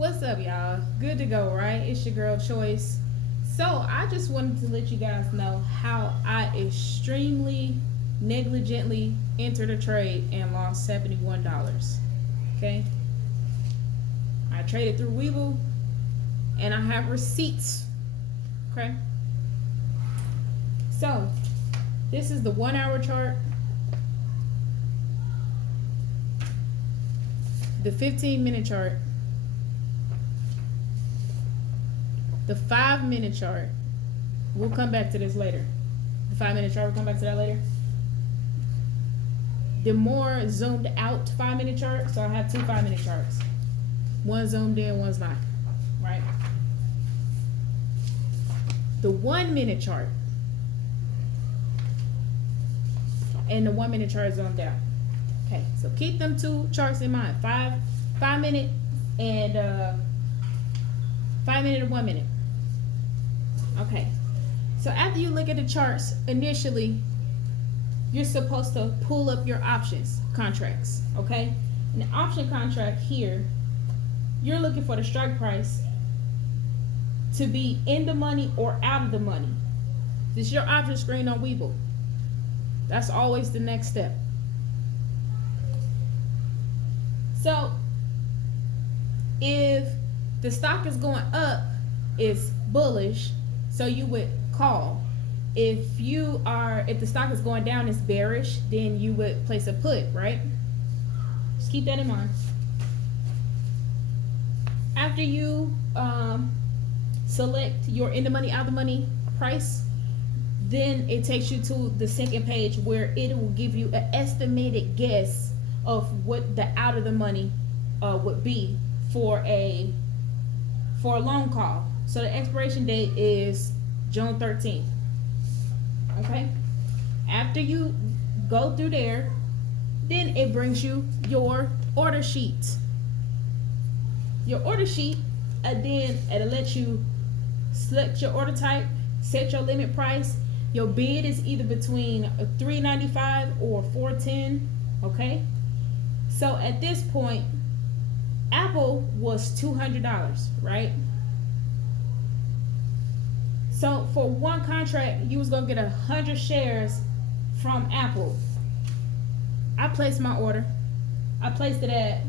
What's up, y'all? Good to go, right? It's your girl Choice. So, I just wanted to let you guys know how I extremely negligently entered a trade and lost $71. Okay? I traded through Webull and I have receipts. Okay? So, this is the 1 hour chart, the 15-minute chart, the 5-minute chart. We'll come back to this later. The 5-minute chart, we'll come back to that later. The more zoomed out 5-minute chart, so I have two 5-minute charts. One zoomed in, one's not, right? The 1-minute chart and the 1-minute chart zoomed out. Okay, so keep them two charts in mind. 5-minute and 5-minute and 1-minute. Okay, so after you look at the charts initially, you're supposed to pull up your options contracts. Okay, in the option contract here, you're looking for the strike price to be in the money or out of the money. This is your option screen on Webull. That's always the next step. So if the stock is going up, it's bullish, so you would call. If the stock is going down, it's bearish, then you would place a put, right? Just keep that in mind. After you select your in the money, out the money price, then it takes you to the second page where it will give you an estimated guess of what the out of the money would be for a long call. So the expiration date is June 13th. Okay, after you go through there, then it brings you your order sheet. Your order sheet, and then it'll let you select your order type, set your limit price. Your bid is either between $3.95 or $4.10. Okay, so at this point, Apple was $200, right? So for one contract, you was gonna get 100 shares from Apple. I placed my order. I placed it at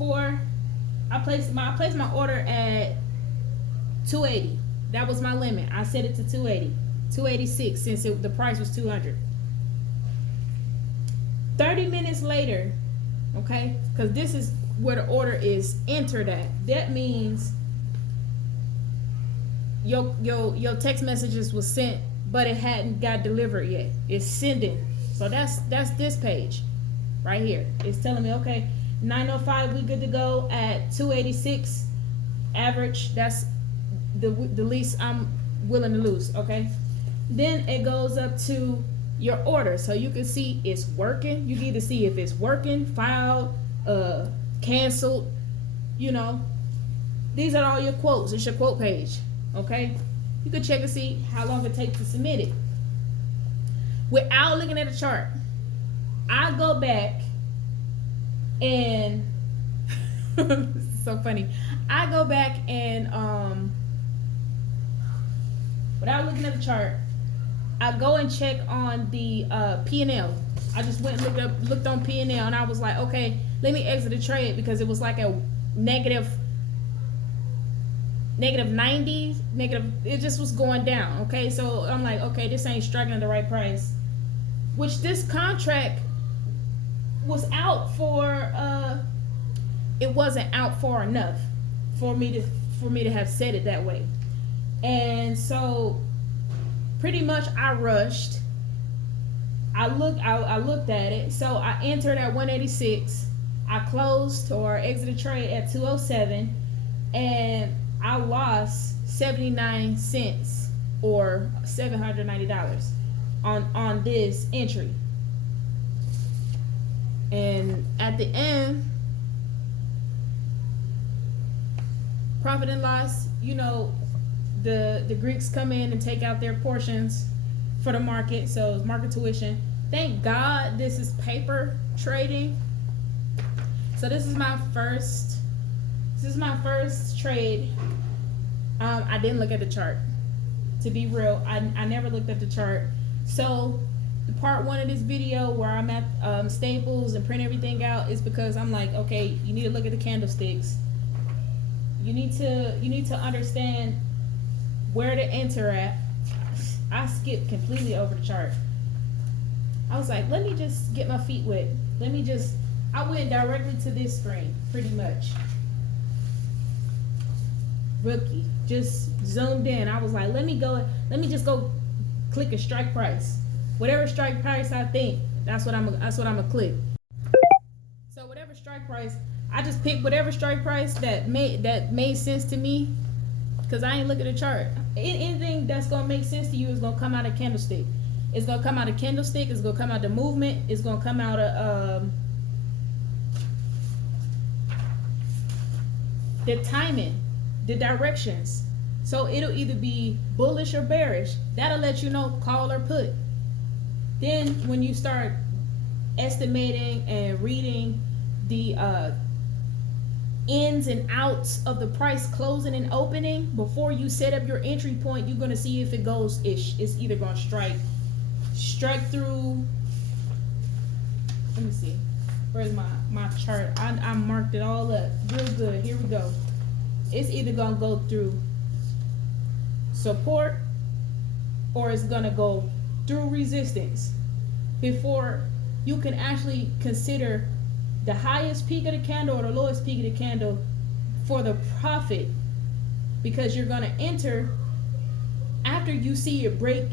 I placed my order at 280. That was my limit. I set it to 280, 286 since the price was 200. 30 minutes later, okay, because this is where the order is entered at. That means your text messages was sent, but it hadn't got delivered yet. It's sending. So that's this page right here. It's telling me, okay, 9:05, we good to go at 286 average. That's the least I'm willing to lose. Okay, then it goes up to your order, so you can see it's working. You can either see if it's working, filed, canceled. You know, these are all your quotes. It's your quote page. Okay, you can check and see how long it takes to submit it. Without looking at the chart, I go back and so funny. I go back and without looking at the chart, I go and check on the P&L. I just went and looked on P&L, and I was like, okay, let me exit the trade because it was like a negative 90, it just was going down. Okay, so I'm like, okay, this ain't striking at the right price, which this contract was out for it wasn't out far enough for me to have said it that way. And so pretty much I rushed. I looked at it, so I entered at 186. I closed or exited trade at 207, and I lost 79 cents or $790 on this entry. And at the end, profit and loss, you know, the Greeks come in and take out their portions for the market, so it's market tuition. Thank God this is paper trading. So this is my first This is my first trade. I didn't look at the chart. To be real, I never looked at the chart. So the part one of this video where I'm at Staples and print everything out is because I'm like, okay, you need to look at the candlesticks. You need to understand where to enter at. I skipped completely over the chart. I was like, let me just get my feet wet. I went directly to this screen, pretty much. Rookie, just zoomed in. I was like, let me just go click a strike price. Whatever strike price I think, that's what I'm gonna click. So whatever strike price, I just picked whatever strike price that made sense to me, because I ain't looking at the chart. Anything that's gonna make sense to you is gonna come out of candlestick. It's gonna come out of candlestick. It's gonna come out of movement. It's gonna come out of the timing, the directions. So it'll either be bullish or bearish. That'll let you know call or put. Then when you start estimating and reading the ins and outs of the price closing and opening, before you set up your entry point, you're gonna see if it goes ish. It's either gonna strike through. Let me see. Where's my chart? I marked it all up real good. Here we go. It's either gonna go through support or it's gonna go through resistance before you can actually consider the highest peak of the candle or the lowest peak of the candle for the profit, because you're gonna enter after you see it break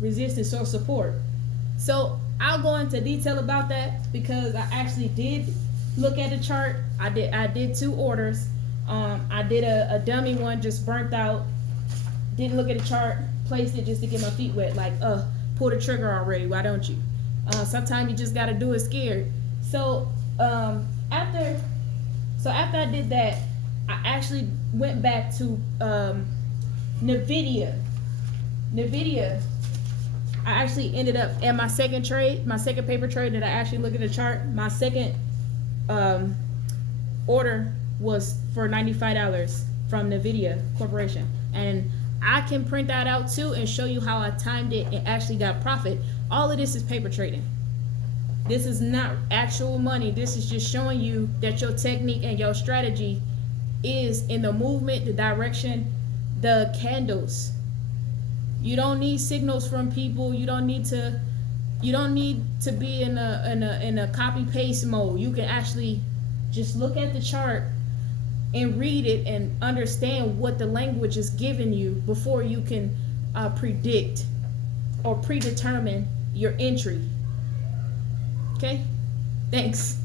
resistance or support. So I'll go into detail about that because I actually did look at the chart. I did 2 orders. I did a dummy one, just burnt out. Didn't look at the chart, placed it just to get my feet wet. Like, pull the trigger already. Why don't you? Sometimes you just gotta do it scared. So after I did that, I actually went back to Nvidia. I actually ended up at my second trade, my second paper trade that I actually looked at the chart. My second order was for $95 from Nvidia Corporation, and I can print that out too and show you how I timed it and actually got profit. All of this is paper trading. This is not actual money. This is just showing you that your technique and your strategy is in the movement, the direction, the candles. You don't need signals from people. You don't need to be in a copy paste mode. You can actually just look at the chart and read it and understand what the language is giving you before you can predict or predetermine your entry. Okay? Thanks.